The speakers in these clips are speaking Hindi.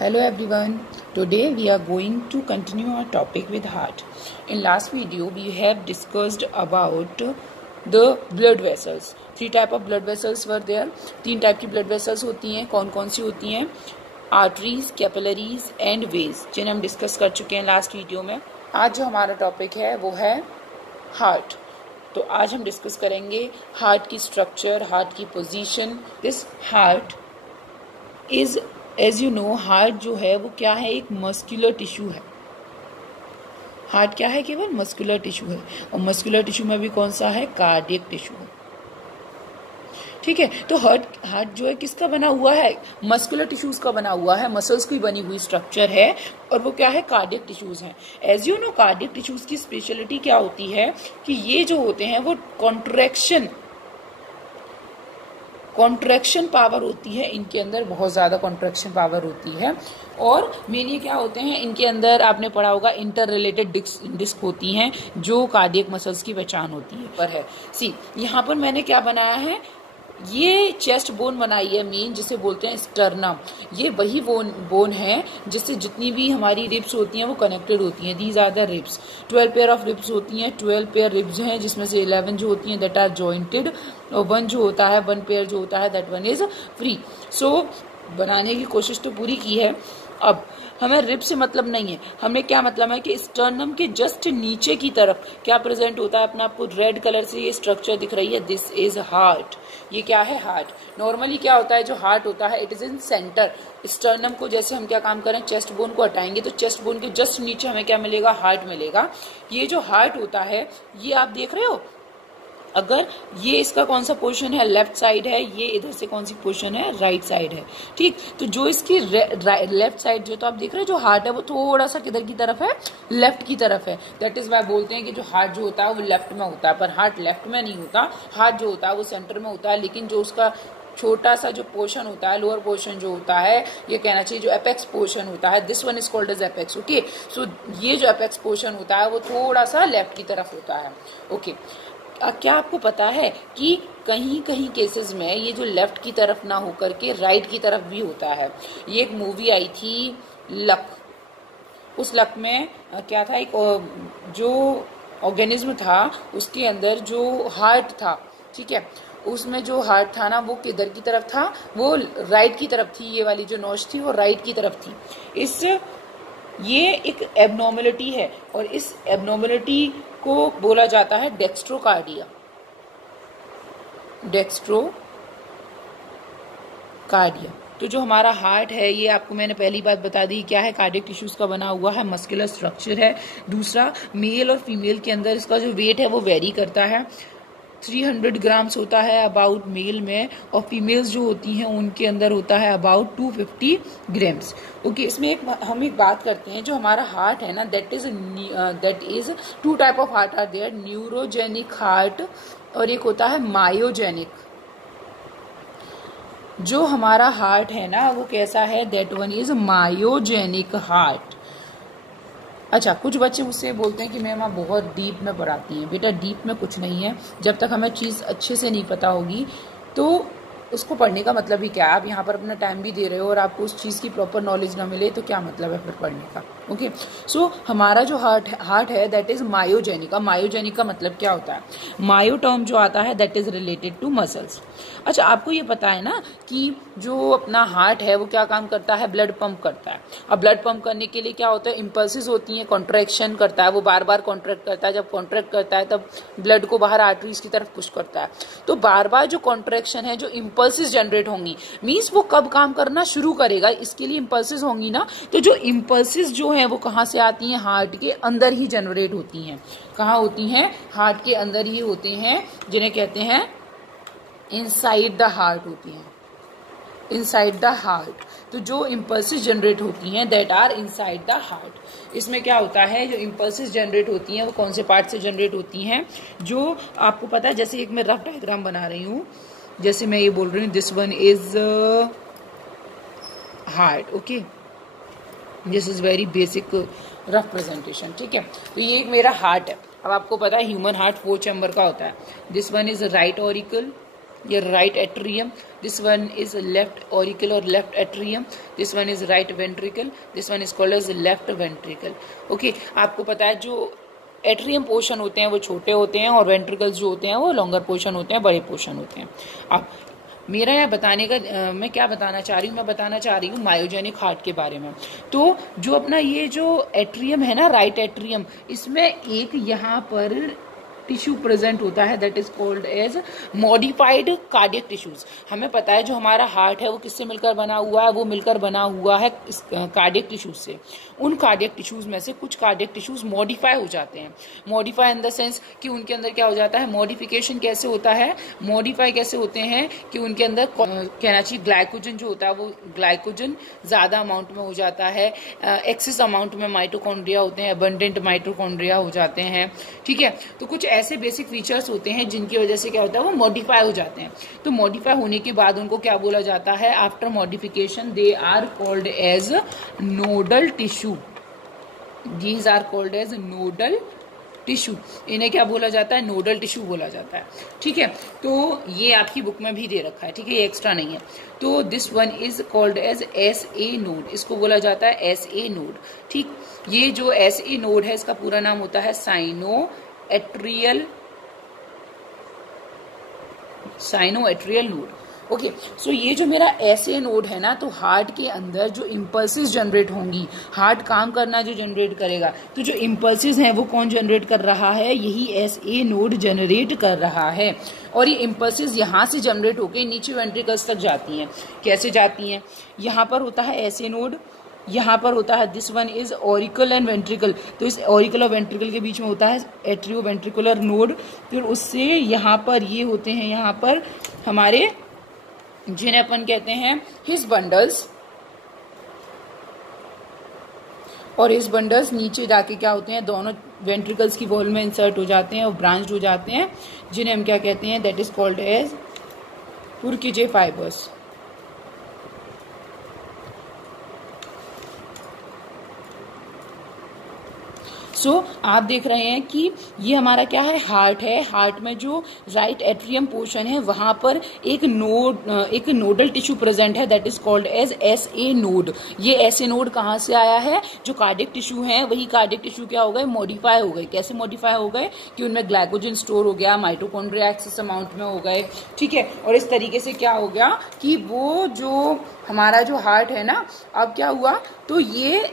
Hello everyone. Today we are going to continue our topic with heart. In last video we have discussed about the blood vessels. Three type of blood vessels were there. तीन टाइप की blood vessels होती हैं. कौन कौन सी होती हैं? Arteries, capillaries and veins, जिन्हें हम डिस्कस कर चुके हैं लास्ट वीडियो में. आज जो हमारा टॉपिक है वो है हार्ट. तो आज हम डिस्कस करेंगे हार्ट की स्ट्रक्चर, हार्ट की position. This heart is, as you know, heart जो है वो क्या है? एक मस्कुलर टिश्यू है. हार्ट क्या है? केवल मस्कुलर टिश्यू है. और मस्कुलर टिश्यू में भी कौन सा है? कार्डियक टिश्यू है. ठीक है. तो हार्ट जो है किसका बना हुआ है? मस्कुलर टिश्यूज का बना हुआ है. मसल्स की बनी हुई स्ट्रक्चर है. और वो क्या है? कार्डियक टिश्यूज हैं. As you know, cardiac tissues की स्पेशलिटी क्या होती है कि ये जो होते हैं वो कॉन्ट्रैक्शन पावर होती है. इनके अंदर बहुत ज्यादा कॉन्ट्रैक्शन पावर होती है. और मेन ये क्या होते हैं? इनके अंदर आपने पढ़ा होगा इंटर रिलेटेड डिस्क होती हैं जो कार्डियक मसल्स की पहचान होती है. पर है सी, यहाँ पर मैंने क्या बनाया है? ये चेस्ट बोन बनाई है मेन, जिसे बोलते हैं स्टर्नम. ये वही बोन है जिससे जितनी भी हमारी रिब्स होती हैं वो कनेक्टेड होती हैं. These are the ribs. 12 pair of ribs होती हैं. 12 पेयर रिब्स हैं जिसमें से 11 जो होती हैं दैट आर जॉइंटेड, और 1 जो होता है, 1 पेयर जो होता है दैट 1 इज फ्री. सो बनाने की कोशिश तो पूरी की है. अब हमें रिब से मतलब नहीं है. हमें क्या मतलब है कि स्टर्नम के जस्ट नीचे की तरफ क्या प्रेजेंट होता है? अपना आपको रेड कलर से ये स्ट्रक्चर दिख रही है. This is heart. ये क्या है? हार्ट. नॉर्मली क्या होता है? जो हार्ट होता है it is in centre. Sternum को जैसे हम क्या काम करें, चेस्ट बोन को हटाएंगे तो चेस्ट बोन के जस्ट नीचे हमें क्या मिलेगा? हार्ट मिलेगा. ये जो हार्ट होता है ये आप देख रहे हो. अगर ये इसका कौन सा पोर्शन है? लेफ्ट साइड है. ये इधर से कौन सी पोर्शन है? राइट साइड है. ठीक. तो जो इसकी लेफ्ट साइड जो, तो आप देख रहे हो जो हार्ट है वो थोड़ा सा किधर की तरफ है? लेफ्ट की तरफ है. दैट इज वाई बोलते हैं कि जो हार्ट जो होता है वो लेफ्ट में होता है. पर हार्ट लेफ्ट में नहीं होता. हार्ट जो होता है वो सेंटर में होता है. लेकिन जो उसका छोटा सा जो पोर्शन होता है, लोअर पोर्शन जो होता है, ये कहना चाहिए जो एपेक्स पोर्शन होता है, this one is called as apex. Okay. So ये जो एपेक्स पोर्शन होता है वो थोड़ा सा लेफ्ट की तरफ होता है. ओके. क्या आपको पता है कि कहीं कहीं केसेस में ये जो लेफ्ट की तरफ ना होकर के राइट की तरफ भी होता है? ये एक मूवी आई थी लक. उस लक में क्या था? एक जो ऑर्गेनिज्म था उसके अंदर जो हार्ट था, ठीक है, उसमें जो हार्ट था ना वो किधर की तरफ था? वो राइट की तरफ थी. ये वाली जो नोच थी वो राइट की तरफ थी. ये एक एबनॉर्मलिटी है और इस एबनॉर्मलिटी को बोला जाता है डेक्स्ट्रोकार्डिया. तो जो हमारा हार्ट है ये आपको मैंने पहली बात बता दी क्या है? कार्डियक टिश्यूज का बना हुआ है, मस्कुलर स्ट्रक्चर है. दूसरा, मेल और फीमेल के अंदर इसका जो वेट है वो वेरी करता है. 300 ग्राम्स होता है अबाउट मेल में, और फीमेल्स जो होती हैं उनके अंदर होता है अबाउट 250 ग्राम्स. ओके. इसमें हम एक बात करते हैं. जो हमारा हार्ट है ना that is 2 type of heart are there. Neurogenic heart और एक होता है मायोजेनिक. जो हमारा हार्ट है ना वो कैसा है? That one is myogenic heart. अच्छा, कुछ बच्चे मुझसे बोलते हैं कि मैम आप बहुत डीप में पढ़ाती हैं. बेटा डीप में कुछ नहीं है. जब तक हमें चीज़ अच्छे से नहीं पता होगी तो उसको पढ़ने का मतलब ही क्या है? आप यहाँ पर अपना टाइम भी दे रहे हो और आपको उस चीज़ की प्रॉपर नॉलेज ना मिले तो क्या मतलब है फिर पढ़ने का? ओके. सो हमारा जो हार्ट है दैट इज मायोजेनिक. मायोजेनिक का मतलब क्या होता है? मायो टर्म जो आता है that is related to muscles. अच्छा, आपको ये पता है ना कि जो अपना हार्ट है वो क्या काम करता है? ब्लड पंप करता है. अब ब्लड पंप करने के लिए क्या होता है? इम्पल्सिस होती हैं, कॉन्ट्रैक्शन करता है, वो बार बार कॉन्ट्रैक्ट करता है. जब कॉन्ट्रैक्ट करता है तब ब्लड को बाहर आर्टरीज की तरफ पुश करता है. तो बार बार जो कॉन्ट्रैक्शन है, जो इम्पल्सिस जनरेट होंगी, मीन्स वो कब काम करना शुरू करेगा इसके लिए इम्पल्सिस होंगी ना. तो जो इम्पल्सिस जो है वो कहाँ से आती हैं? हार्ट के अंदर ही जनरेट होती हैं. कहाँ होती हैं? हार्ट के अंदर ही होते हैं, जिन्हें कहते हैं इनसाइड द हार्ट होती हैं. Inside the heart. तो जो इम्पल्सिस जनरेट होती हैं that are inside the heart. इसमें क्या होता है? जो इम्पल्सिस जनरेट होती हैं वो कौन से पार्ट से जनरेट होती हैं? जो आपको पता है, जैसे एक मैं रफ डायग्राम बना रही हूँ, जैसे मैं ये बोल रही हूँ this one is heart. Okay. This is very basic rough presentation. ठीक है. तो ये एक मेरा हार्ट है. अब आपको पता है ह्यूमन हार्ट 4 चैम्बर का होता है. This one is right auricle, ये right atrium, this one is left auricle और left atrium, this one is right ventricle, this one is called as left ventricle. Okay, आपको पता है जो एट्रियम पोर्शन होते हैं वो छोटे होते हैं और वेंट्रिकल्स जो होते हैं वो लॉन्गर पोर्शन होते हैं, बड़े पोर्शन होते हैं। अब मेरा यह बताने का मैं क्या बताना चाह रही हूँ, मैं बताना चाह रही हूँ मायोजेनिक हार्ट के बारे में। तो जो अपना ये जो एट्रियम है ना, राइट एट्रियम, इसमें एक यहाँ पर टिश्यू प्रेजेंट होता है that is called as modified cardiac tissues. हमें पता है जो हमारा हार्ट है वो किससे मिलकर बना हुआ है, वो मिलकर बना हुआ है कार्डियक टिश्यूज से। उन कार्डियक टिश्यूज में से कुछ कार्डियक टिश्यूज मॉडिफाई हो जाते हैं। मॉडिफाई इन द सेंस कि उनके अंदर क्या हो जाता है, मॉडिफिकेशन कैसे होता है, मॉडिफाई कैसे होते हैं कि उनके अंदर कहना चाहिए ग्लाइकोजन जो होता है वो ग्लाइकोजन ज्यादा अमाउंट में हो जाता है, एक्सेस अमाउंट में माइटोकॉन्ड्रिया होते हैं, अबंडेंट माइटोकॉन्ड्रिया हो जाते हैं। ठीक है, तो कुछ ऐसे बेसिक फीचर्स होते हैं जिनकी वजह से क्या होता है वो मॉडिफाई हो जाते हैं। तो मॉडिफाई होने के बाद उनको क्या बोला जाता है, after modification they are called as nodal tissue. These are called as nodal tissue. इन्हें क्या बोला जाता है, नोडल टिश्यू बोला जाता है। ठीक है, तो ये आपकी बुक में भी दे रखा है। ठीक है, ये एक्स्ट्रा नहीं है। तो this one is called as SA node, इसको बोला जाता है SA नोड। ठीक, ये जो SA नोड है इसका पूरा नाम होता है cyano atrial node. Okay, so ये जो मेरा SA नोड है ना, तो हार्ट के अंदर जो इम्पल्सेस जनरेट होंगी, हार्ट काम करना जो जनरेट करेगा, तो जो इम्पल्सेस हैं वो कौन जनरेट कर रहा है, यही SA नोड जनरेट कर रहा है। और ये इम्पल्सेस यहाँ से जनरेट होके नीचे वेंट्रिकल्स तक जाती हैं। कैसे जाती हैं, यहाँ पर होता है SA नोड, यहाँ पर होता है this one is auricle and ventricle, तो इस ऑरिकल और वेंट्रिकल के बीच में होता है एट्रियो वेंट्रिकुलर नोड। फिर उससे यहाँ पर ये होते हैं, यहाँ पर हमारे जिन्हें अपन कहते हैं हिस बंडल्स, और हिस बंडल्स नीचे जाके क्या होते हैं, दोनों वेंट्रिकल्स की वॉल में इंसर्ट हो जाते हैं और ब्रांच हो जाते हैं, जिन्हें हम क्या कहते हैं, that is called as Purkinje fibres. So आप देख रहे हैं कि ये हमारा क्या है, हार्ट है। हार्ट में जो राइट एट्रियम पोर्शन है वहां पर एक नोडल टिश्यू प्रेजेंट है that is called as SA node. ये SA नोड कहाँ से आया है, जो कार्डियक टिश्यू है वही कार्डियक टिश्यू क्या हो गए, मॉडिफाई हो गए। कैसे मॉडिफाई हो गए कि उनमें ग्लाइकोजन स्टोर हो गया, माइटोकॉन्ड्रिया एक्सेस अमाउंट में हो गए। ठीक है, और इस तरीके से क्या हो गया कि वो जो हमारा जो हार्ट है ना, अब क्या हुआ, तो ये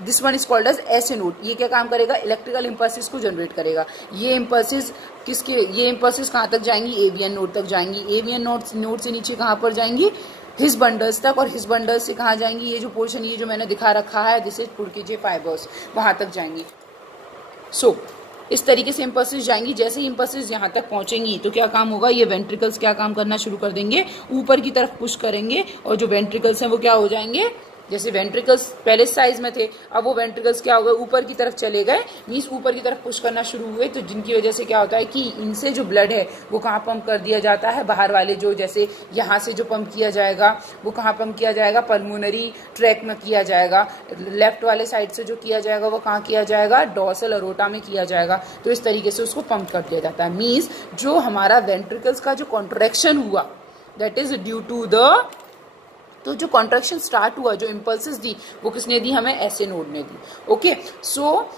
this one is called as SA node. ये क्या काम करेगा, इलेक्ट्रिकल इंपल्सेस को जनरेट करेगा। ये इंपल्सेस ये इंपल्सेस कहाँ तक जाएंगी, AVN नोड तक जाएंगी। AVN नोड से नीचे कहाँ पर जाएंगी, हिस बंडल्स तक, और हिस बंडल्स से कहाँ जाएंगी, ये जो पोर्शन ये जो मैंने दिखा रखा है दिस इज पुर्किजे फाइबर्स, वहां तक जाएंगी। सो इस तरीके से इंपल्सेस जाएंगी। जैसे ही इंपल्सेस यहाँ तक पहुंचेंगी तो क्या काम होगा, ये वेंट्रिकल्स क्या काम करना शुरू कर देंगे, ऊपर की तरफ पुश करेंगे, और जो वेंट्रिकल्स हैं वो क्या हो जाएंगे, जैसे वेंट्रिकल्स पहले साइज में थे, अब वो वेंट्रिकल्स क्या हो गए, ऊपर की तरफ चले गए, मींस ऊपर की तरफ पुश करना शुरू हुए। तो जिनकी वजह से क्या होता है कि इनसे जो ब्लड है वो कहाँ पंप कर दिया जाता है, बाहर वाले जो, जैसे यहाँ से जो पंप किया जाएगा वो कहाँ पंप किया जाएगा, पल्मोनरी ट्रैक में किया जाएगा। लेफ्ट वाले साइड से जो किया जाएगा वो कहाँ किया जाएगा, डॉर्सल अरोटा में किया जाएगा। तो इस तरीके से उसको पंप कर दिया जाता है। मीन्स जो हमारा वेंट्रिकल्स का जो कॉन्ट्रैक्शन हुआ that is due to the, तो जो कॉन्ट्रैक्शन स्टार्ट हुआ, जो इम्पल्सेस दी वो किसने दी, हमें SA नोड ने दी। ओके, सो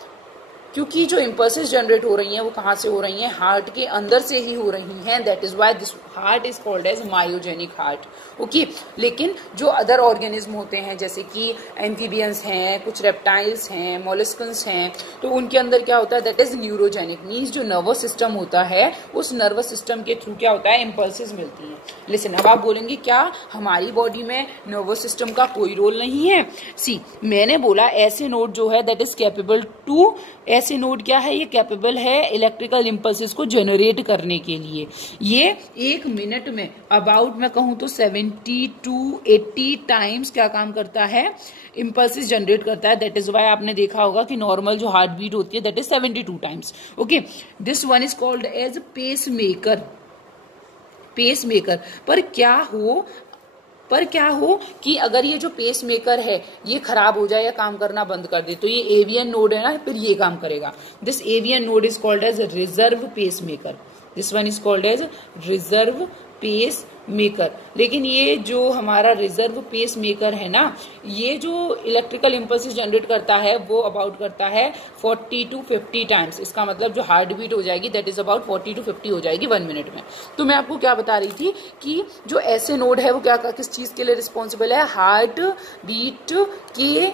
क्योंकि जो इम्पल्सेस जनरेट हो रही हैं वो कहाँ से हो रही हैं, हार्ट के अंदर से ही हो रही हैं। That is why this heart is called as myogenic heart. Okay, लेकिन जो अदर ऑर्गेनिज्म होते हैं जैसे कि एम्फीबियंस हैं, कुछ रेप्टाइल्स हैं, मोलस्कन्स हैं, तो उनके अंदर क्या होता है, दैट इज न्यूरोजेनिक। मीन्स जो नर्वस सिस्टम होता है उस नर्वस सिस्टम के थ्रू क्या होता है, इम्पल्सेस मिलती हैं। लिसन, अब आप बोलेंगे क्या हमारी बॉडी में नर्वस सिस्टम का कोई रोल नहीं है। सी, मैंने बोला SA नोड जो है that is capable to, SA node क्या है, ये कैपेबल है इलेक्ट्रिकल इम्पल्सेस को जनरेट करने के लिए। ये 1 मिनट में अबाउट मैं कहूं तो 70 to 80 टाइम्स क्या काम करता है, इम्पल्सेस जनरेट करता है। दैट इज वाई आपने देखा होगा कि नॉर्मल जो हार्ट बीट होती है that is 72 times. Okay, this one is called as pacemaker. Pacemaker पर क्या हो कि अगर ये जो पेस मेकर है ये खराब हो जाए या काम करना बंद कर दे, तो ये AVN नोड है ना, फिर ये काम करेगा। This AVN node is called as reserve pacemaker. This one is called as reserve pacemaker. लेकिन ये जो हमारा रिजर्व पेस मेकर है ना, ये जो इलेक्ट्रिकल इम्पल्स जनरेट करता है वो अबाउट करता है 40 to 50 टाइम्स। इसका मतलब जो हार्ट बीट हो जाएगी दैट इज अबाउट 40 to 50 हो जाएगी 1 मिनट में। तो मैं आपको क्या बता रही थी कि जो ऐसे नोड है वो क्या किस चीज के लिए रिस्पॉन्सिबल है, हार्ट बीट के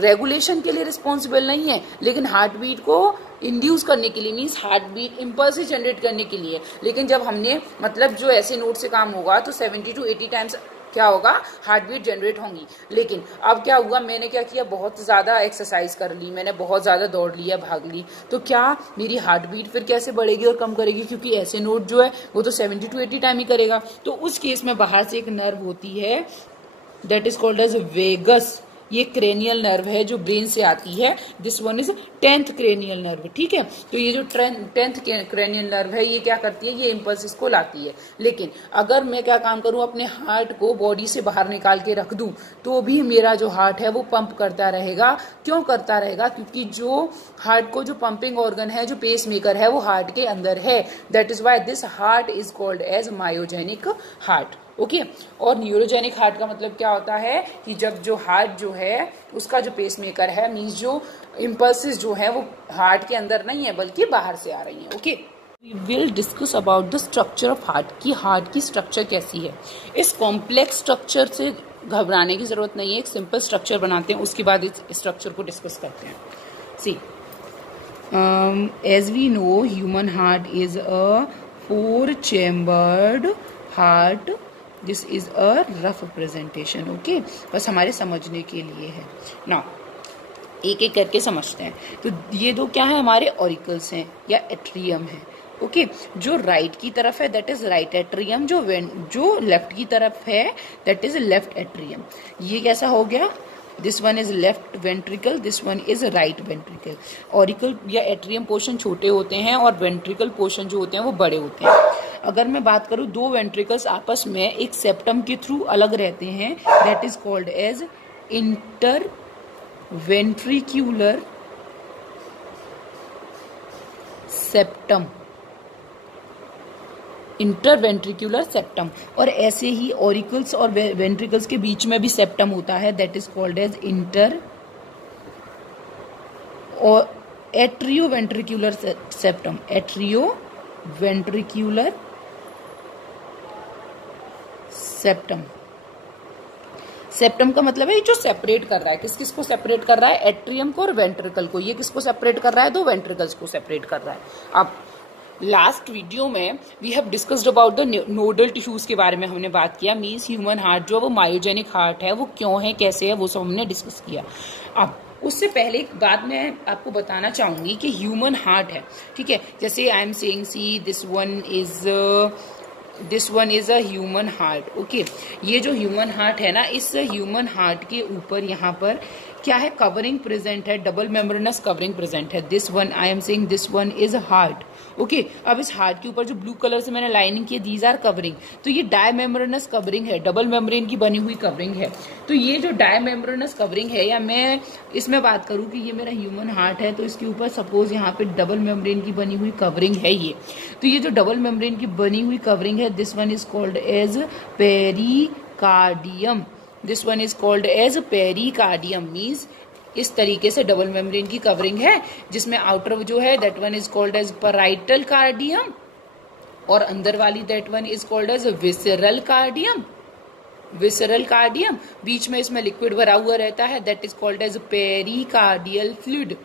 रेगुलेशन के लिए रिस्पॉन्सिबल नहीं है, लेकिन हार्ट बीट को इंड्यूस करने के लिए, means heart beat impulse generate करने के लिए। लेकिन जब हमने मतलब जो ऐसे नोड से काम होगा तो 70 to 80 टाइम्स क्या होगा, हार्ट बीट जनरेट होंगी। लेकिन अब क्या हुआ, मैंने क्या किया, बहुत ज्यादा एक्सरसाइज कर ली, मैंने बहुत ज्यादा दौड़ लिया, भाग ली, तो क्या मेरी हार्ट बीट फिर कैसे बढ़ेगी और कम करेगी, क्योंकि ऐसे नोड जो है वो तो 70 to 80 टाइम ही करेगा। तो उस केस में बाहर से एक नर्व होती है that is called as vagus. ये क्रेनियल नर्व है जो ब्रेन से आती है। This one is 10th cranial nerve. ठीक है, तो ये जो 10th क्रेनियल नर्व है ये क्या करती है, ये इम्पल्स को लाती है। लेकिन अगर मैं क्या काम करूं, अपने हार्ट को बॉडी से बाहर निकाल के रख दूं तो भी मेरा जो हार्ट है वो पंप करता रहेगा। क्यों करता रहेगा, क्योंकि जो हार्ट को जो पंपिंग ऑर्गन है, जो पेस मेकर है, वो हार्ट के अंदर है। That is why this heart is called as myogenic heart. Okay, और न्यूरोजेनिक हार्ट का मतलब क्या होता है कि जब जो हार्ट जो है उसका जो पेस मेकर है, मीन्स जो इम्पल्सेस जो है वो हार्ट के अंदर नहीं है बल्कि बाहर से आ रही हैं। Okay, we will discuss about the structure of heart, कि हार्ट की स्ट्रक्चर कैसी है। इस कॉम्प्लेक्स स्ट्रक्चर से घबराने की जरूरत नहीं है, एक सिंपल स्ट्रक्चर बनाते हैं, उसके बाद इस स्ट्रक्चर को डिस्कस करते हैं। See, as we know human heart is a 4-chambered heart. This is a rough presentation. Okay, बस हमारे समझने के लिए है ना, एक एक करके समझते हैं। तो ये दो क्या है, हमारे ऑरिकल्स हैं या एट्रियम है। ओके, जो राइट की तरफ है दैट इज राइट एट्रियम, जो लेफ्ट की तरफ है दैट इज लेफ्ट एट्रियम। ये कैसा हो गया, this one is left ventricle, this one is right ventricle. Auricle या एट्रियम पोर्शन छोटे होते हैं और वेंट्रिकल पोर्शन जो होते हैं वो बड़े होते हैं। अगर मैं बात करूं, दो वेंट्रिकल्स आपस में एक सेप्टम के थ्रू अलग रहते हैं, that is called as interventricular septum, interventricular septum. और ऐसे ही ऑरिकल्स और वेंट्रिकल्स के बीच में भी सेप्टम होता है, that is called as inter और atrio ventricular septum, atrio ventricular septum. Septum का मतलब है जो सेपरेट कर रहा है, किस किस को सेपरेट कर रहा है, एट्रियम को और वेंट्रिकल को। ये किसको सेपरेट कर रहा है, दो वेंट्रिकल्स को सेपरेट कर रहा है। अब लास्ट वीडियो में we have discussed about the nodal tissues के बारे में हमने बात किया, मीन्स ह्यूमन हार्ट जो वो मायोजेनिक हार्ट है वो क्यों है, कैसे है, वो सब हमने डिस्कस किया। अब उससे पहले एक बात मैं आपको बताना चाहूंगी कि ह्यूमन हार्ट है, ठीक है, जैसे I am saying see this one is a human heart. Okay, ये जो ह्यूमन हार्ट है ना, इस ह्यूमन हार्ट के ऊपर यहाँ पर क्या है, कवरिंग प्रेजेंट है, डबल मेम्ब्रेनस कवरिंग प्रेजेंट है। This one I am saying this one is heart. Okay, अब इस हार्ट के ऊपर जो ब्लू कलर से मैंने लाइनिंग की, दीज आर कवरिंग, तो ये डायमेम्ब्रेनस कवरिंग है, डबल मेम्ब्रेन की बनी हुई कवरिंग है। तो ये जो डायमेम्ब्रेनस कवरिंग है, या मैं इसमें बात करूं कि ये मेरा ह्यूमन हार्ट है, तो इसके ऊपर सपोज यहाँ पे डबल मेम्ब्रेन की बनी हुई कवरिंग है ये। तो ये जो डबल मेम्ब्रेन की बनी हुई कवरिंग है, this one is called as pericardium. This one is called as pericardium, means इस तरीके से डबल मेम्ब्रेन की कवरिंग है, जिसमें आउटर जो है that one is called as parietal cardium, और अंदर वाली that one is called as visceral cardium. Visceral cardium, बीच में इसमें लिक्विड भरा हुआ रहता है, that is called as pericardial fluid.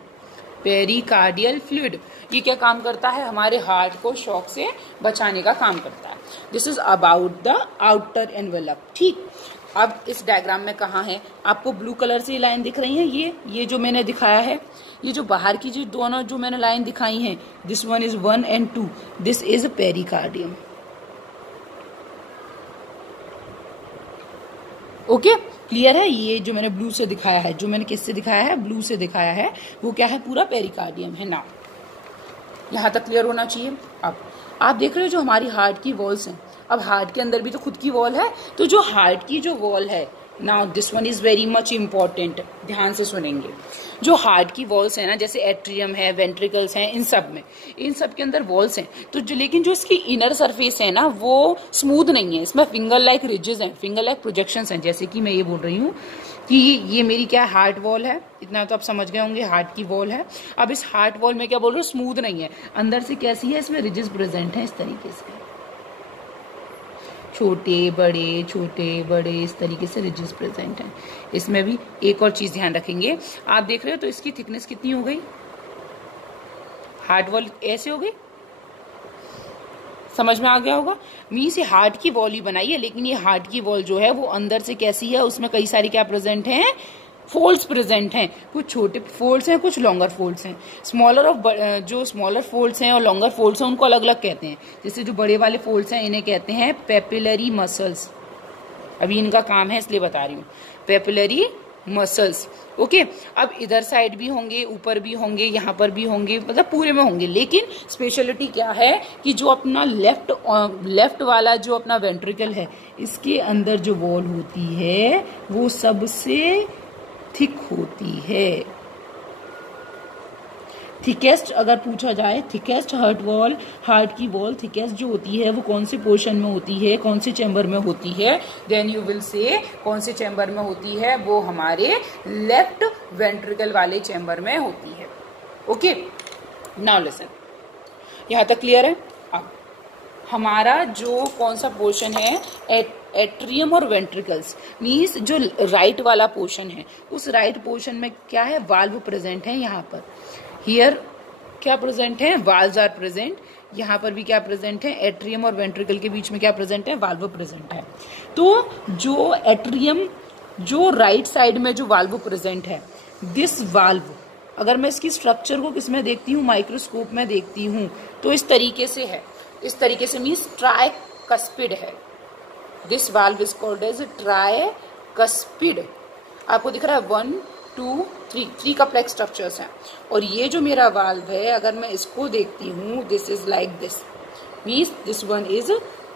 Pericardial fluid ये क्या काम करता है, हमारे हार्ट को शॉक से बचाने का काम करता है। This is about the outer envelope. ठीक, अब इस डायग्राम में कहाँ है, आपको ब्लू कलर से लाइन दिख रही है, ये जो मैंने दिखाया है, ये जो बाहर की जो दोनों जो मैंने लाइन दिखाई हैं, this one is 1 and 2, this is pericardium. Okay, clear है। ये जो मैंने ब्लू से दिखाया है, जो मैंने किससे दिखाया है, ब्लू से दिखाया है, वो क्या है, पूरा पेरिकार्डियम है ना। यहां तक क्लियर होना चाहिए। अब आप देख रहे हो जो हमारी हार्ट की वॉल्स हैं, अब हार्ट के अंदर भी तो खुद की वॉल है, तो जो हार्ट की जो वॉल है now this one is very much important, ध्यान से सुनेंगे। जो हार्ट की वॉल्स है ना, जैसे एट्रियम है, वेंट्रिकल्स हैं, इन सब के अंदर वॉल्स हैं, तो लेकिन जो इसकी इनर सरफेस है ना वो स्मूथ नहीं है, इसमें फिंगर लाइक रिजेस हैं, फिंगर लाइक प्रोजेक्शंस हैं। जैसे कि मैं ये बोल रही हूँ कि ये मेरी क्या हार्ट वॉल है, इतना तो आप समझ गए होंगे, हार्ट की वॉल है। अब इस हार्ट वॉल में क्या बोल रही हूँ, स्मूथ नहीं है, अंदर से कैसी है, इसमें रिजेस प्रेजेंट है, इस तरीके से छोटे बड़े इस तरीके से रिजेस प्रेजेंट हैं। इसमें भी एक और चीज ध्यान रखेंगे, आप देख रहे हो तो इसकी थिकनेस कितनी हो गई, हार्ट वॉल ऐसे हो गई, समझ में आ गया होगा। मीन्स ये हार्ट की वॉल ही बनाई है, लेकिन ये हार्ट की वॉल जो है वो अंदर से कैसी है, उसमें कई सारी क्या प्रेजेंट हैं, फोल्ड्स प्रेजेंट हैं। कुछ छोटे फोल्ड्स हैं, कुछ लॉन्गर फोल्ड्स हैं। जो स्मॉलर फोल्ड्स हैं और लॉन्गर फोल्ड्स हैं उनको अलग अलग कहते हैं। जैसे जो बड़े वाले फोल्ड्स हैं इन्हें कहते हैं पेपिलरी मसल्स। अभी इनका काम है इसलिए बता रही हूँ, पेपिलरी मसल्स। ओके, अब इधर साइड भी होंगे, ऊपर भी होंगे, यहाँ पर भी होंगे, मतलब पूरे में होंगे। लेकिन स्पेशलिटी क्या है कि जो अपना लेफ्ट वाला जो अपना वेंट्रिकल है, इसके अंदर जो वॉल होती है वो सबसे थिक होती है। थिकेस्ट अगर पूछा जाए, थिकेस्ट हार्ट की वॉल थिकेस्ट जो होती है वो कौन से पोर्शन में होती है, कौन से चैम्बर में होती है, देन यू विल से कौन से चैम्बर में होती है, वो हमारे लेफ्ट वेंट्रिकल वाले चैम्बर में होती है। ओके, नाउ लिसन, यहां तक क्लियर है। अब हमारा जो कौन सा पोर्शन है, एट्रियम और वेंट्रिकल्स, मीन्स जो राइट वाला पोर्शन है, उस राइट पोर्शन में क्या है, वाल्व प्रेजेंट है। यहाँ पर हियर क्या प्रेजेंट है, वाल्व्स आर प्रेजेंट। यहाँ पर भी क्या प्रेजेंट है, एट्रियम और वेंट्रिकल के बीच में क्या प्रेजेंट है, वाल्व प्रेजेंट है। तो जो एट्रियम, जो राइट साइड में जो वाल्व प्रेजेंट है, दिस वाल्व, अगर मैं इसकी स्ट्रक्चर को किसमें देखती हूँ, माइक्रोस्कोप में देखती हूँ, तो इस तरीके से है, इस तरीके से, मीन्स ट्राइकस्पिड है। This valve is called as tricuspid. आपको दिख रहा है 1 2 3 कप्लेक्स स्ट्रक्चर्स हैं। और ये जो मेरा वाल्व है, अगर मैं इसको देखती हूँ, this is like this, means this one is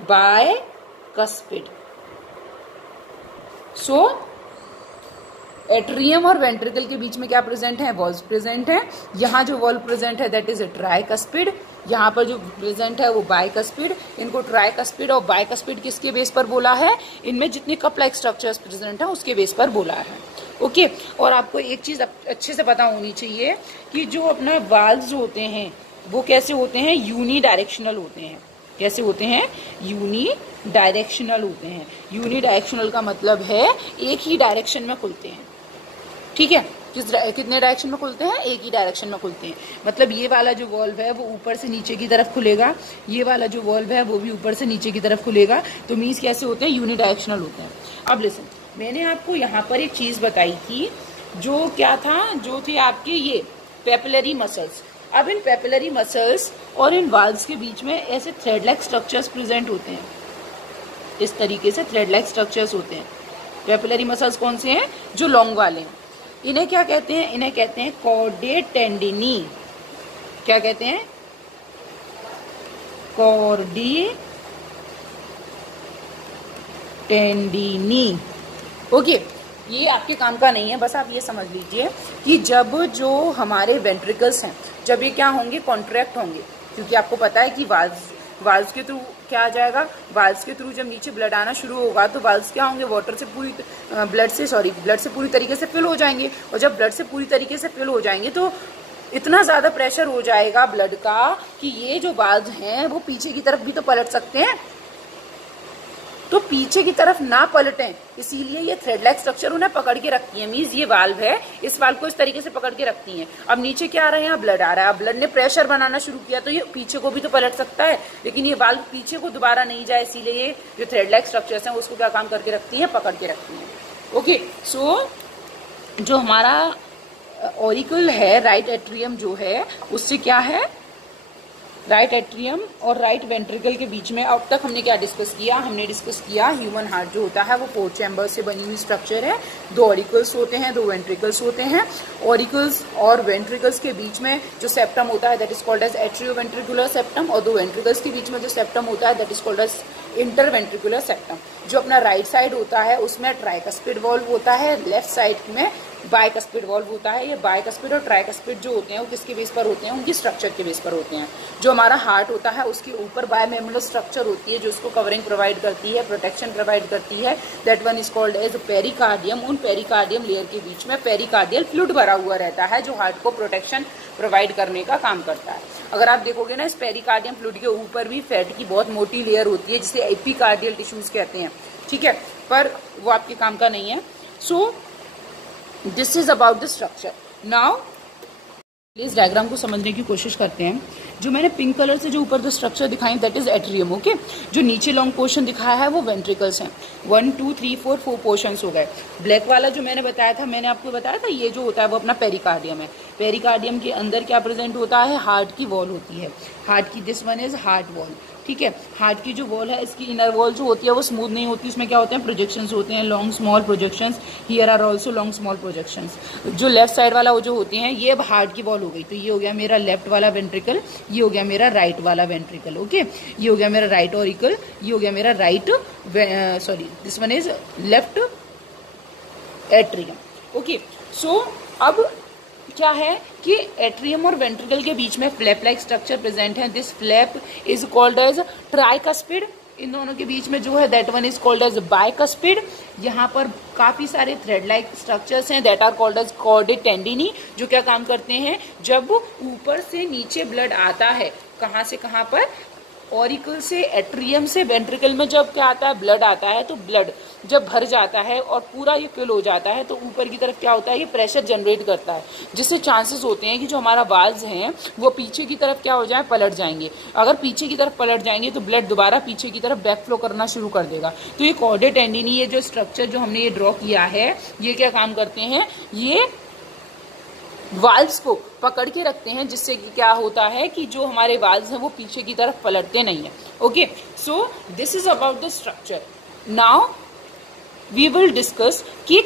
bicuspid. So atrium और वेंट्रिकल के बीच में क्या प्रेजेंट है, वॉल्व प्रेजेंट है। यहाँ जो वॉल्व प्रेजेंट है दैट इज ट्राइकस्पिड, यहाँ पर जो प्रेजेंट है वो बाइकस्पिड। इनको ट्राइकस्पिड और बाइकस्पिड किसके बेस पर बोला है, इनमें जितने कप लाइक स्ट्रक्चर्स प्रेजेंट है उसके बेस पर बोला है। ओके, और आपको एक चीज अच्छे से पता होनी चाहिए कि जो अपना वाल्व्स होते हैं वो कैसे होते हैं, यूनी डायरेक्शनल होते हैं। कैसे होते हैं, यूनी डायरेक्शनल होते हैं। यूनी डायरेक्शनल का मतलब है एक ही डायरेक्शन में खुलते हैं। ठीक है, कितने डायरेक्शन में खुलते हैं, एक ही डायरेक्शन में खुलते हैं। मतलब ये वाला जो वॉल्व है वो ऊपर से नीचे की तरफ खुलेगा, ये वाला जो वॉल्व है वो भी ऊपर से नीचे की तरफ खुलेगा। तो मीन्स कैसे होते हैं, यूनी डायरेक्शनल होते हैं। अब लिसन, मैंने आपको यहाँ पर एक चीज बताई थी, जो क्या था, जो थे आपके ये पेपिलरी मसल्स। अब इन पेपिलरी मसल्स और इन वाल्व्स के बीच में ऐसे थ्रेड लाइक स्ट्रक्चर्स प्रेजेंट होते हैं। इस तरीके से थ्रेड लाइक स्ट्रक्चर्स होते हैं। पेपिलरी मसल्स कौन से हैं, जो लॉन्ग वाले हैं। इन्हें क्या कहते हैं, इन्हें कहते हैं कॉर्डे टेंडिनी। क्या कहते हैं, कॉर्डे टेंडिनी। ओके, ये आपके काम का नहीं है, बस आप ये समझ लीजिए कि जब जो हमारे वेंट्रिकल्स हैं, जब ये क्या होंगे, कॉन्ट्रैक्ट होंगे, क्योंकि आपको पता है कि वाल्व्स के थ्रू क्या आ जाएगा, वाल्व्स के थ्रू जब नीचे ब्लड आना शुरू होगा तो वाल्व्स क्या होंगे, ब्लड से पूरी तरीके से फिल हो जाएंगे। और जब ब्लड से पूरी तरीके से फिल हो जाएंगे तो इतना ज्यादा प्रेशर हो जाएगा ब्लड का कि ये जो वाल्व हैं वो पीछे की तरफ भी तो पलट सकते हैं। तो पीछे की तरफ ना पलटें, इसीलिए ये थ्रेड लाइक स्ट्रक्चर उन्हें पकड़ के रखती है। मींस ये वाल्व है, इस वाल्व को इस तरीके से पकड़ के रखती हैं। अब नीचे क्या आ रहा है, यहाँ ब्लड आ रहा है। अब ब्लड ने प्रेशर बनाना शुरू किया तो ये पीछे को भी तो पलट सकता है, लेकिन ये वाल्व पीछे को दोबारा नहीं जाए, इसीलिए ये जो थ्रेड लाइक स्ट्रक्चर्स हैं उसको क्या काम करके रखती है, पकड़ के रखती है। ओके, सो जो हमारा ऑरिकल है, राइट एट्रियम जो है, उससे क्या है, राइट एट्रियम और राइट वेंट्रिकल के बीच में अब तक हमने क्या डिस्कस किया, हमने डिस्कस किया ह्यूमन हार्ट जो होता है वो 4 चैम्बर से बनी हुई स्ट्रक्चर है, 2 ऑरिकल्स होते हैं, 2 वेंट्रिकल्स होते हैं। ऑरिकल्स और वेंट्रिकल्स के बीच में जो सेप्टम होता है that is called as atrioventricular septum, और 2 वेंट्रिकल्स के बीच में जो सेप्टम होता है that is called as interventricular septum. जो अपना राइट साइड होता है उसमें ट्राइकस्पिड वॉल्व होता है, लेफ्ट साइड में बाइकस्पिड वॉल्व होता है। ये बाइकस्पिड और ट्राइकस्पिड जो होते हैं वो किसके बेस पर होते हैं, उनकी स्ट्रक्चर के बेस पर होते हैं। जो हमारा हार्ट होता है उसके ऊपर बायोमेमुलर स्ट्रक्चर होती है जो उसको कवरिंग प्रोवाइड करती है, प्रोटेक्शन प्रोवाइड करती है, that one is called as pericardium. उन पेरिकार्डियम लेयर के बीच में पेरिकार्डियल फ्लूइड भरा हुआ रहता है जो हार्ट को प्रोटेक्शन प्रोवाइड करने का काम करता है। अगर आप देखोगे ना इस पेरिकार्डियम फ्लूइड के ऊपर भी फैट की बहुत मोटी लेयर होती है जिसे एपिकार्डियल टिश्यूज कहते हैं, ठीक है, पर वो आपके काम का नहीं है। सो this is about the structure. Now इस डायग्राम को समझने की कोशिश करते हैं। जो मैंने पिंक कलर से जो ऊपर जो स्ट्रक्चर दिखाई दैट इज एट्रियम, ओके। जो नीचे लॉन्ग पोर्शन दिखाया है वो वेंट्रिकल्स हैं। 1 2 3 4 पोर्शंस हो गए। ब्लैक वाला जो मैंने बताया था, मैंने आपको बताया था ये जो होता है वो अपना पेरिकार्डियम है। पेरिकार्डियम के अंदर क्या प्रेजेंट होता है, हार्ट की वॉल होती है, हार्ट की, this one is heart wall, ठीक है। हार्ट की जो वॉल है इसकी इनर वॉल जो होती है वो स्मूथ नहीं होती, इसमें क्या होते हैं, प्रोजेक्शंस होते हैं, long small projections, here are also long small projections. जो लेफ्ट साइड वाला वो जो होते हैं ये अब हार्ट की वॉल हो गई, तो ये हो गया मेरा लेफ्ट वाला वेंट्रिकल, ये हो गया मेरा राइट वाला वेंट्रिकल, ओके। ये हो गया मेरा राइट ऑरिकल, ये हो गया मेरा right sorry this one is left atrium, okay. So अब क्या है कि एट्रियम और वेंट्रिकल के बीच में फ्लैप लाइक स्ट्रक्चर प्रेजेंट है। This flap is called as tricuspid. इन दोनों के बीच में जो है that one is called as bicuspid. यहाँ पर काफी सारे थ्रेड लाइक स्ट्रक्चर्स हैं that are called as chordae tendineae, जो क्या काम करते हैं, जब ऊपर से नीचे ब्लड आता है, कहाँ से कहाँ पर, ऑरिकल से एट्रियम से वेंट्रिकल में जब क्या आता है, ब्लड आता है, तो ब्लड जब भर जाता है और पूरा ये फिल हो जाता है तो ऊपर की तरफ क्या होता है, ये प्रेशर जनरेट करता है, जिससे चांसेस होते हैं कि जो हमारा वाल्व्स हैं वो पीछे की तरफ क्या हो जाए, पलट जाएंगे। अगर पीछे की तरफ पलट जाएंगे तो ब्लड दोबारा पीछे की तरफ बैक फ्लो करना शुरू कर देगा। तो ये कॉर्डेड टेंडिनी, ये जो स्ट्रक्चर जो हमने ये ड्रॉ किया है, ये क्या काम करते हैं, ये वाल्व्स को पकड़ के रखते हैं, जिससे कि क्या होता है कि जो हमारे वाल्व्स हैं वो पीछे की तरफ पलटते नहीं है, okay. So this is about the structure. Now we will discuss कि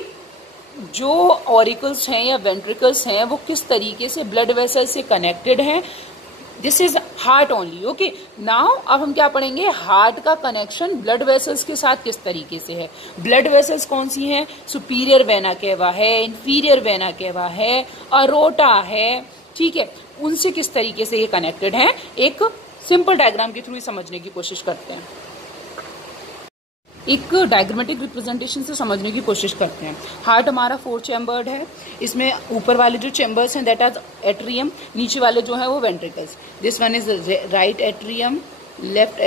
जो ऑरिकल्स हैं या वेंट्रिकल्स हैं वो किस तरीके से ब्लड वेसल से कनेक्टेड हैं। This is heart only, okay. Now अब हम क्या पढ़ेंगे, हार्ट का कनेक्शन ब्लड वेसल्स के साथ किस तरीके से है। ब्लड वेसल्स कौन सी हैं, सुपीरियर वेना केवा है, इंफीरियर वेना केवा है, अरोटा है, ठीक है, उनसे किस तरीके से ये कनेक्टेड हैं, एक सिंपल डायग्राम के थ्रू समझने की कोशिश करते हैं। एक डायग्रामेटिक रिप्रेजेंटेशन से समझने की कोशिश करते हैं। हार्ट हमारा 4 चैम्बर्ड है, इसमें ऊपर वाले जो चैम्बर्स हैं दैट आर एट्रियम, नीचे वाले जो है वो ventricles. This one is right atrium, left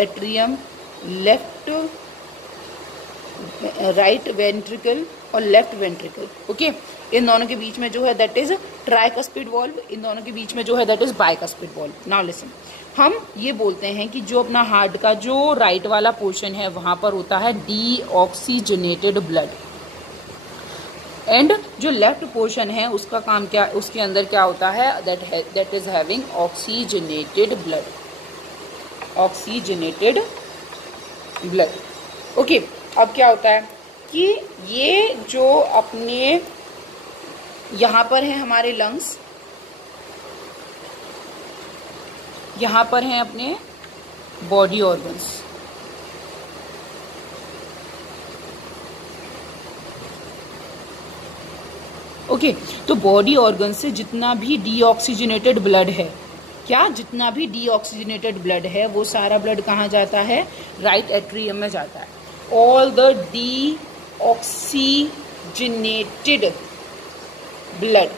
right ventricle और लेफ्ट वेंट्रिकल, ओके। इन दोनों के बीच में जो है दैट इज ट्राइकस्पिड वॉल्व, इन दोनों के बीच में जो है that is bicuspid valve. Now listen, हम ये बोलते हैं कि जो अपना हार्ट का जो राइट वाला पोर्शन है वहां पर होता है डीऑक्सीजनेटेड ब्लड, एंड जो लेफ्ट पोर्शन है उसका काम क्या, उसके अंदर क्या होता है, that is having oxygenated blood, oxygenated blood, okay. अब क्या होता है कि ये जो अपने यहाँ पर है हमारे लंग्स, यहाँ पर हैं अपने बॉडी ऑर्गन्स, ओके। तो बॉडी ऑर्गन से जितना भी डीऑक्सीजनेटेड ब्लड है, क्या, जितना भी डीऑक्सीजनेटेड ब्लड है वो सारा ब्लड कहाँ जाता है, राइट एट्रियम में जाता है। ऑल द डीऑक्सीजनेटेड ब्लड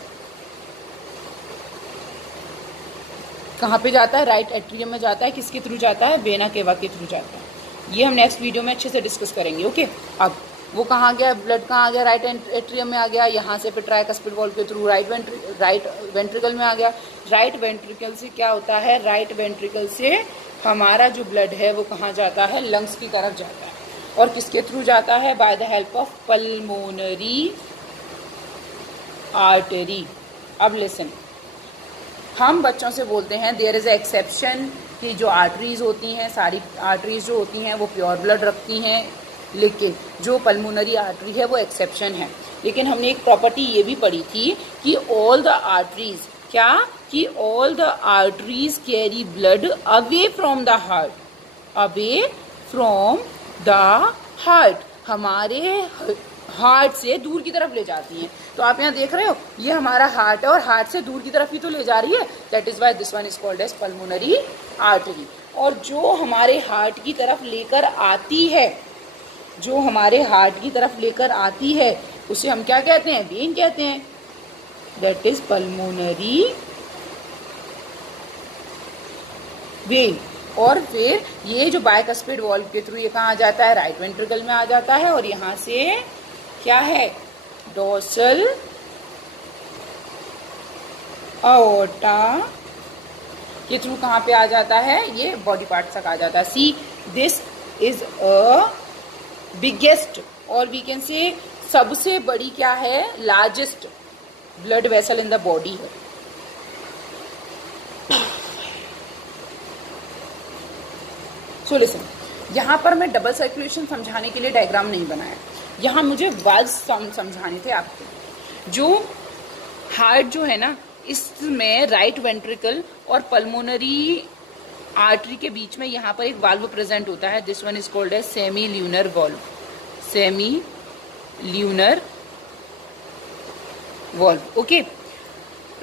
कहाँ पे जाता है, राइट एट्रियम में जाता है। किसके थ्रू जाता है, वेना केवा के थ्रू जाता है। ये हम नेक्स्ट वीडियो में अच्छे से डिस्कस करेंगे, ओके। अब वो कहाँ गया, ब्लड कहाँ आ गया, राइट एट्रियम में आ गया, यहाँ से फिर ट्राइकस्पिड वॉल्व के थ्रू राइट वेंट्रिकल में आ गया। राइट वेंट्रिकल से क्या होता है, राइट वेंट्रिकल से हमारा जो ब्लड है वो कहाँ जाता है, लंग्स की तरफ जाता है, और किसके थ्रू जाता है, by the help of pulmonary artery. अब लिसन, हम बच्चों से बोलते हैं देयर इज ए एक्सेप्शन कि जो आर्टरीज होती हैं, सारी आर्टरीज जो होती हैं वो प्योर ब्लड रखती हैं, लेकिन जो पल्मोनरी आर्टरी है वो एक्सेप्शन है। लेकिन हमने एक प्रॉपर्टी ये भी पढ़ी थी कि ऑल द आर्टरीज, क्या कि all the arteries carry blood away from the heart, away from the heart, हमारे हार्ट से दूर की तरफ ले जाती हैं। तो आप यहाँ देख रहे हो, ये हमारा हार्ट है और हार्ट से दूर की तरफ ही तो ले जा रही है, that is why this one is called as pulmonary artery. और जो हमारे हार्ट की तरफ लेकर आती है, जो हमारे हार्ट की तरफ लेकर आती है, उसे हम क्या कहते हैं? वेन कहते हैं, दैट इज पल्मोनरी वेन। और फिर ये जो बाइकस्पिड वॉल्व के थ्रू ये कहाँ आ जाता है? राइट वेंट्रिकल में आ जाता है, और यहाँ से क्या है? डोर्सल अओर्टा के थ्रू कहाँ पे आ जाता है? ये बॉडी पार्ट तक आ जाता है। See this is a biggest, और वी कैन से सबसे बड़ी क्या है? Largest blood vessel in the body है। सो लिसन, यहाँ पर मैं डबल सर्कुलेशन समझाने के लिए डायग्राम नहीं बनाया, यहाँ मुझे वाल्व्स समझाने थे आपको। जो हार्ट जो है ना, इसमें राइट वेंट्रिकल और पल्मोनरी आर्टरी के बीच में यहाँ पर एक वाल्व प्रेजेंट होता है, this one is called as semilunar valve, semilunar valve. Okay,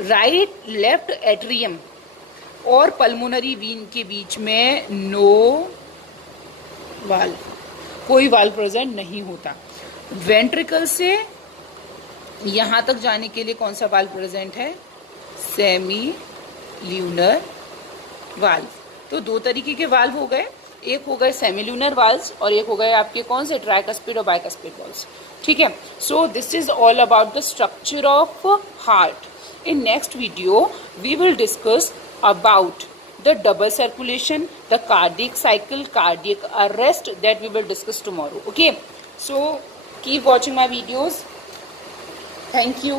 right left atrium और पल्मोनरी वीन के बीच में नो वाल्व, कोई वाल्व प्रेजेंट नहीं होता। वेंट्रिकल से यहां तक जाने के लिए कौन सा वाल्व प्रेजेंट है? Semi lunar valve. तो दो तरीके के वाल्व हो गए, एक हो गए सेमी ल्यूनर वाल्व्स और एक हो गए आपके कौन से? ट्राइकस्पिड और बाइकस्पिड वाल्व्स। ठीक है, सो this is all about the structure of heart. In next video, we will discuss about the double circulation, the cardiac cycle, cardiac arrest that we will discuss tomorrow. Okay, so keep watching my videos. Thank you.